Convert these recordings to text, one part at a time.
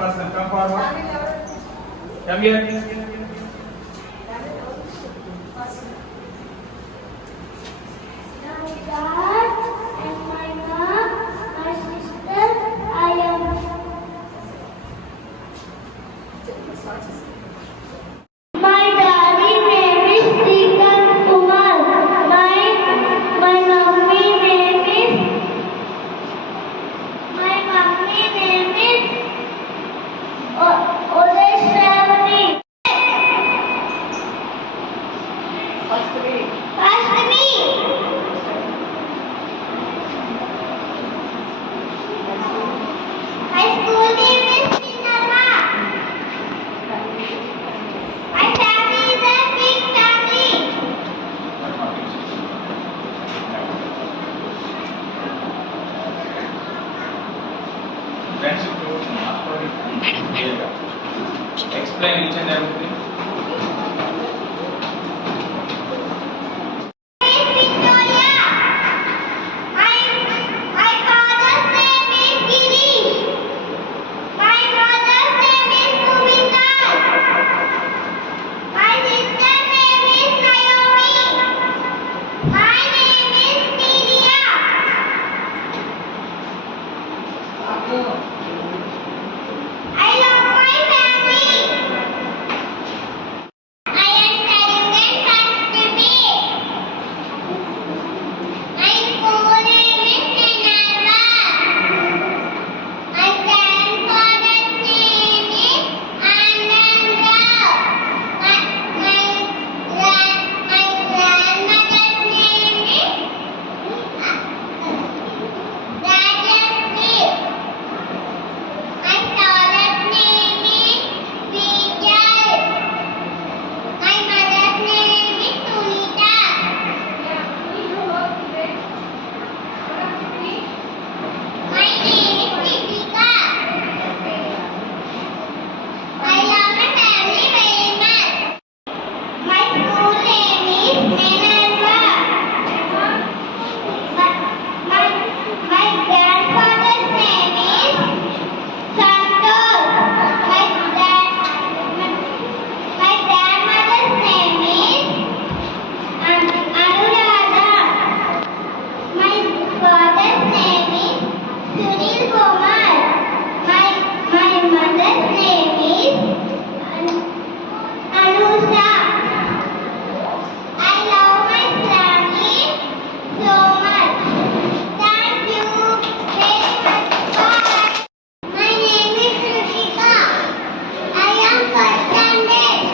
person. Come forward. Come here. Friendship groups and explain each and everything.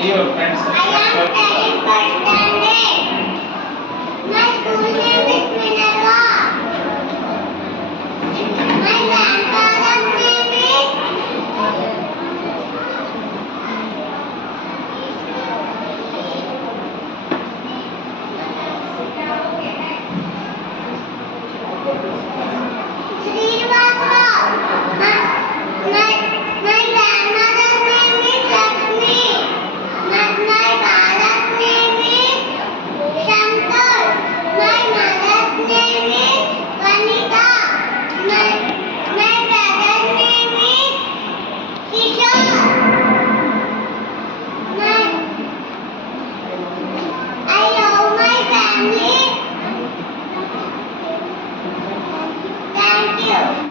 Your friends. I am studying first standard. My school name is Minerva. My grandfather's name is Srinivasa. My grandmother's name is Lakshmi. My father's name is Shankar. My mother's name is Vanita. My brother's name is Kishore. I love my family. Thank you.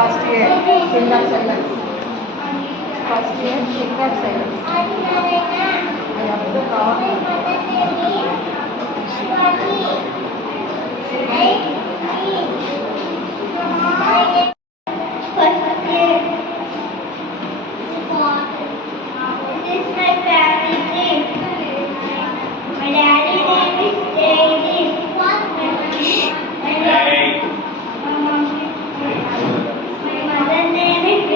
First year, finger silence. First year, finger silence. I have to count. This is my family name. My daddy name is David. My mother name is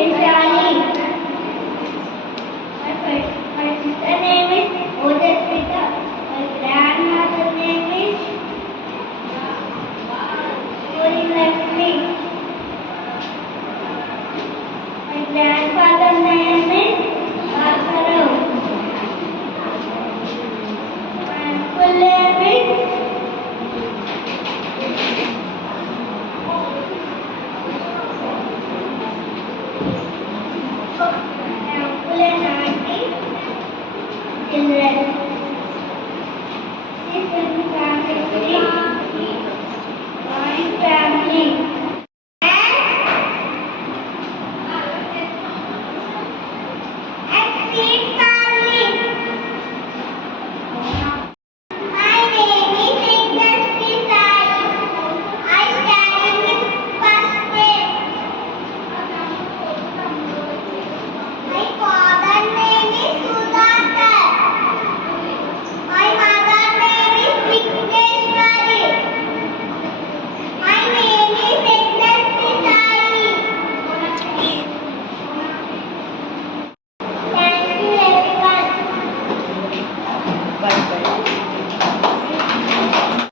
Uncle and auntie, children. This is family tree. My family. And see